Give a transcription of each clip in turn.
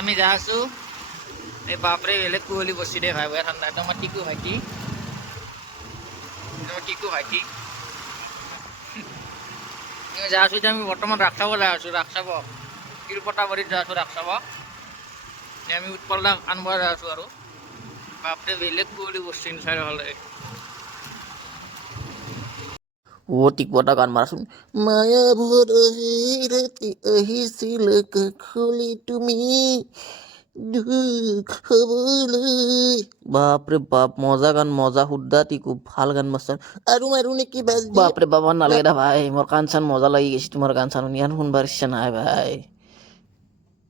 আমি যা আছো এই বাপরে বেলেগ কুহলি বসছি দে ভাই ঠান্ডা একদম আমার টিকু ভাইটি যা আছো যে আমি বর্তমান রাখছাব যা আছো রাখছাব কিরপটাবাড়িত যা আছো রাখছাব আমি উৎপলটা আনব যা আছো আৰু বাপরে বেলেগ কুহলি বসছি চাই হলে ও টিকপটা গান মারাছোন মায়া ভরা রাতি আহিছিল কাষলৈ তুমি দুখ হবলৈ বাপরে বাপ মজা গান মজা শুদ্ধা টিকু ভাল গান মারছেন আৰু মাৰো নেকি বাজ বাপরে বাবা নালাগে দা ভাই মোর গান চান মজা লাগি গেছে তোমার গান চান ইয়ান শুনবার ইচ্ছা নাই ভাই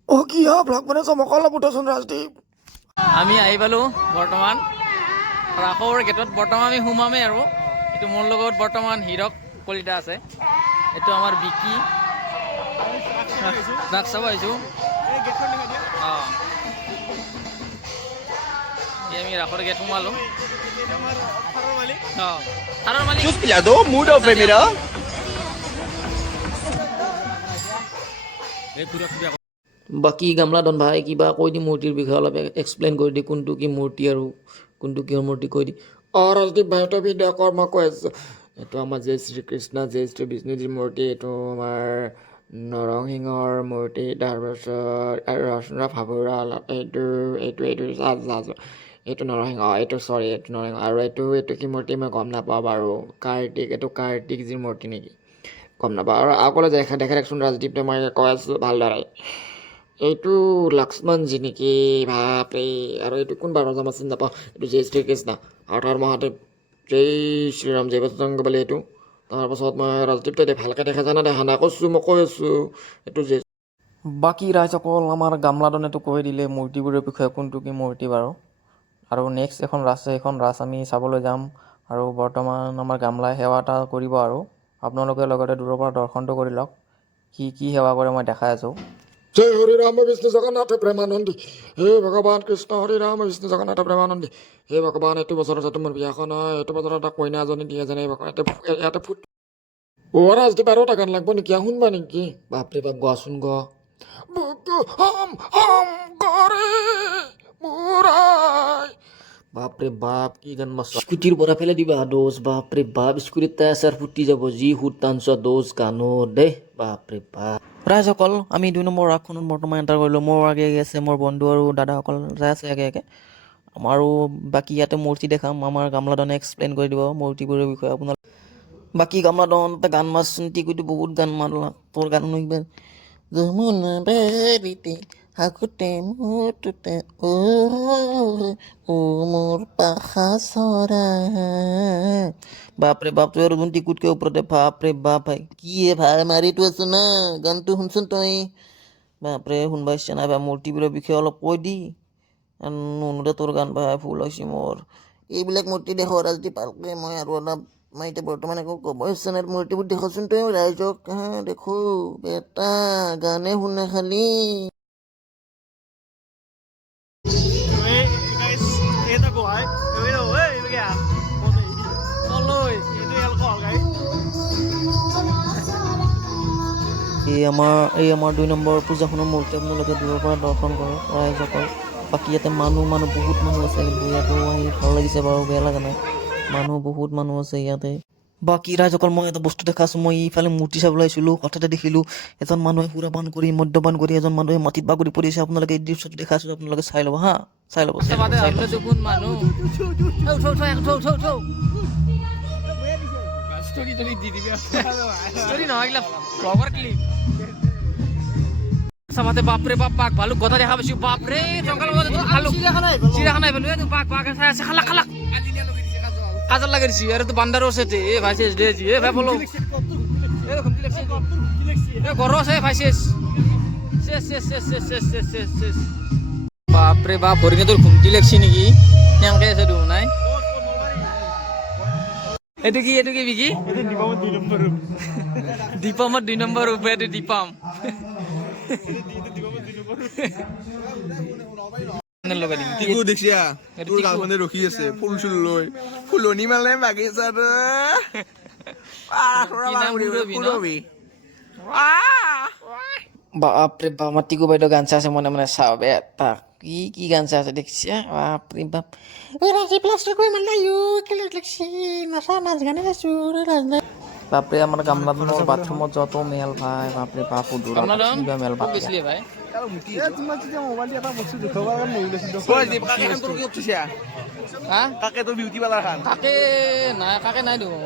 ও কি ব্লগ বনাইছ মোক অলপ উঠাচোন ৰাজদীপ আমি আহি পালো বৰ্তমান ৰাসৰ গেটত বৰ্তমান আমি সোমামেই আৰু এইটো মোৰ লগত বৰ্তমান হীৰক কলিতা আছে এইটো আমাৰ বিকি ৰাস চাব আহিছোঁ অঁ আমি ৰাসৰ গেট সোমালোঁ অঁ থাৰৰ মালিক चुप पिला दो मूड ऑफ है मेरा বাকী গামলাডন ভাই কিবা কৈ দি মূৰ্তিৰ বিষয়ে অলপ এক্সপ্লেইন কৰি দি কোনটো কি মূৰ্তি আৰু কোনটো কিহৰ মূৰ্তি কৈ দি ৰাজদীপ ভাই তই ভিডিঅ' কৰ মই কৈ আছোঁ এইটো আমাৰ জয় শ্ৰীকৃষ্ণ জয় শ্ৰী বিষ্ণুজীৰ মূৰ্তি এইটো আমাৰ নৰসিংহৰ মূৰ্তি তাৰপাছত আৰু ৰচনা ভাবুৰা অলপ এইটো এইটো নৰসিংহ এইটো নৰসিংহ আৰু এইটো কি মূৰ্তি মই গম নাপাওঁ বাৰু এইটো কাৰ্তিকজীৰ মূৰ্তি নেকি গম নাপাওঁ আৰু আগলৈ দেখা দেখোন ৰাজদীপে মই কৈ আছোঁ ভালদৰে এইটো লক্ষ্মণজী নেকি বাপৰে আৰু এইটো কোনবা ৰজা মাছিল নাপাওঁ এইটো জয় শ্ৰীকৃষ্ণ আৰু তাৰ মহাদেৱ জয় শ্ৰীৰাম জয় বজৰংগ বলি এইটো তাৰপাছত মই ৰাজদীপ তই ভালকৈ দেখা নাই কৈছোঁ মই কৈ আছোঁ এইটো জয় বাকী ৰাইজসকল আমাৰ গামলাডনেতো কৈ দিলে মূৰ্তিবোৰৰ বিষয়ে কোনটো কি মূৰ্তি বাৰু আৰু নেক্সট এখন ৰাস আছে এখন ৰাস আমি চাবলৈ যাম আৰু বৰ্তমান আমাৰ গামলাই সেৱা এটা কৰিব আৰু আপোনালোকে লগতে দূৰৰ পৰা দৰ্শনটো কৰি লওক কি সেৱা কৰে মই দেখাই আছোঁ জয় হৰি ৰাম বিষ্ণু জগন্নাথ প্ৰেমানন্দী হে ভগৱান কৃষ্ণ হৰি ৰাম বিষ্ণু জগন্নাথ প্ৰেমানন্দী হে ভগৱান এইটো বছৰত যাতে মোৰ বিয়াখন হয় এইটো বছৰত এটা কইনা এজনী দিয়ে যেনে ইয়াতে ফুট ৰাজদীপ আৰু এটা গান লাগব নেকি শুনবা নেকি বাপৰে বাপ গোৱাচোন গ বাপৰে বাপ কি গান মাছ স্কুটিৰ পৰা ফেলে দিবা দোষ বাপৰে বাপ স্কুটিৰ টায়াৰ ফুটি যাব যি সুত টানছ দোষ গানো দেই বাপৰে বাপ ৰাইজসকল আমি 2 নম্বৰ ৰাসখনত বৰ্তমান এণ্টাৰ কৰিলোঁ মোৰ আগে আছে মোৰ বন্ধু আৰু দাদাসকল যাই আছে আগে আমাৰো বাকী ইয়াতে মূৰ্তি দেখাম আমাৰ গামলাডনে এক্সপ্লেইন কৰি দিব মূৰ্তিবোৰৰ বিষয়ে আপোনাৰ বাকী গামলাডন গান মাৰচোন টিকুটি বহুত গান মাৰলা তোৰ গান নইবা যমুনা বাৰীতে হাকুতে মুতুতে ও মোৰ পাখা চৰা বাপৰে বাপ তই আৰু যোন টিকুতকৈ ওপৰতে বাপৰে বাপ ভাই কি ভাই মাৰিতো আছো না গানটো শুনচোন তই বাপৰে শুনবা ইচ্ছা নাই ভাই মূৰ্তিবোৰৰ বিষয়ে অলপ কৈ দি নুনুদে তোৰ গান ভাই ফুল হৈছে মোৰ এইবিলাক মূৰ্তি দেখো ৰাজদীপ ভালকৈ মই আৰু অলপ মই এতিয়া বৰ্তমান একো ক'ব ইচ্ছা নাই মূৰ্তিবোৰ দেখোচোন তই ৰাইজক দেখো বেটা গানে শুনে খালি এই আমাৰ 2 নম্বৰ পূজাখনৰ মূৰ্তি আপোনালোকে দূৰৰ পৰা দৰ্শন কৰক ৰাইজসকল বাকী ইয়াতে মানুহ বহুত মানুহ আছে কিন্তু ইয়াতো আহি ভাল লাগিছে বাৰু বেয়া লগা নাই বহুত মানুহ আছে ইয়াতে বাকী ৰাইজসকল মই এটা বস্তু দেখা আছোঁ মই ইফালে মূৰ্তি চাবলৈ আহিছিলোঁ হঠাতে দেখিলোঁ এজন মানুহে সুৰাপান কৰি মদ্যপান কৰি এজন মানুহে মাটিত বাগৰি পৰিছে আপোনালোকে এই দৃশ্যটো দেখা আছোঁ আপোনালোকে চাই ল'ব হা চাই ল'ব কোন মানুহ চাবাতে বাপৰে বাপ পাক ভালুক গদা দেখা পাইছো বাপৰে জংঘল চিৰিয়াখানাই পালো পাক চাই আছে খালাক কাজল লাগে দিছি আৰু তো বান্দাৰো আছে এ ভাইছেছ দে জি এ ভাই বলো এ দেখোন কি লাগছে এ ঘৰ আছে ভাইছেছ শেষ বাপৰে বাপ ভৰিকে তোৰ ঘুমটি লাগছি নেকি কেনেকে আছে তো নাই এইটো কি বিকি দীপমৰ 2 নম্বৰ ৰূপ এইটো দীপম টিকু দেখিয়া তোৰ গালখনে ৰখি আছে ফুল চুল লৈ ফুলনি মালে বাগিচাত বাপরে বাপ আমার টিকু বাইদেউ গান চাই আছে মনে মনে চাও বে তাক কি কি গান চাই আছে দেখছি বাপরে বাপ বাপরে আমার গামলার বাথরুমত যত মেল ভাই বাপরে বাপ উদুরা কিবা মেল বাপ গৈছিলি ভাই হা কাকে তোৰ বিউটি পাৰ্লাৰ খান কাকে নাই দিওঁ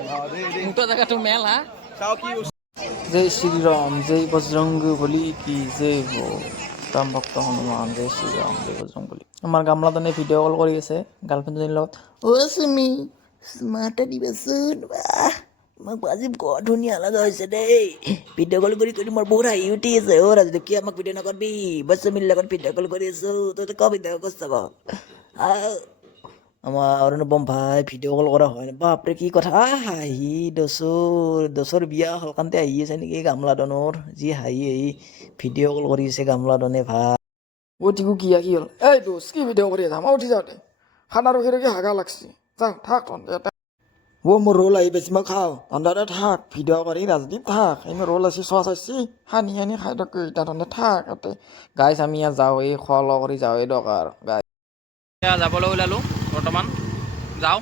মুঠৰ জেগাটো মেল হা চাও কি জয় শ্রীরাম জয় বজরঙ্গ বলি কি জয় হো রাম ভক্ত হনুমান জয় শ্রীরাম জয় বজরঙ্গ বলি আমার গামলা দানে ভিডিও কল কৰি আছে গাৰ্লফ্ৰেন্ডজনীৰ লগত ও সুমি স্মাৰ্ট দিবাচোন মোক আজি বৰ ধুনীয়া লগা হৈছে দেই ভিডিঅ' কল কৰি কৰি মোৰ বহুত হাঁহি উঠি আছে অ ৰাজু কিয় আমাক ভিডিঅ' নকৰবি বসুমিৰ লগত ভিডিঅ' কল কৰি আছো তই ক ভিডিঅ' কৰিছ আমাৰ অৰুণবম ভাই ভিডিঅ' কল কৰা হয় বাপৰে কি কথা হাঁহি দচৰ বিয়া হলকান্তে আহি আছে নেকি গামলাডনৰ যি হাঁহি ভিডিঅ' কল কৰি আছে গামলাডনে ভাই ও টিকু কি হ'ল এই দোষ কি ভিডিঅ' কৰি আছা মই উঠি যাওঁতে খানা ৰখি ৰখি হাগা লাগছি যাওঁ থাক ও মোৰ ৰোল আহি বেছি মই খাওঁ তহঁতে থাক ভিডিঅ' কৰি ৰাজদীপ থাক আমি ৰোল আছে চচ আছে সানি সানি খাই থাক এতিয়া তহঁতে থাক ইয়াতে গাইছ আমি ইয়াত যাওঁ এই খোৱা লোৱা কৰি যাওঁ এই দৰকাৰ গাই যাবলৈ ওলালোঁ বৰ্তমান যাওঁ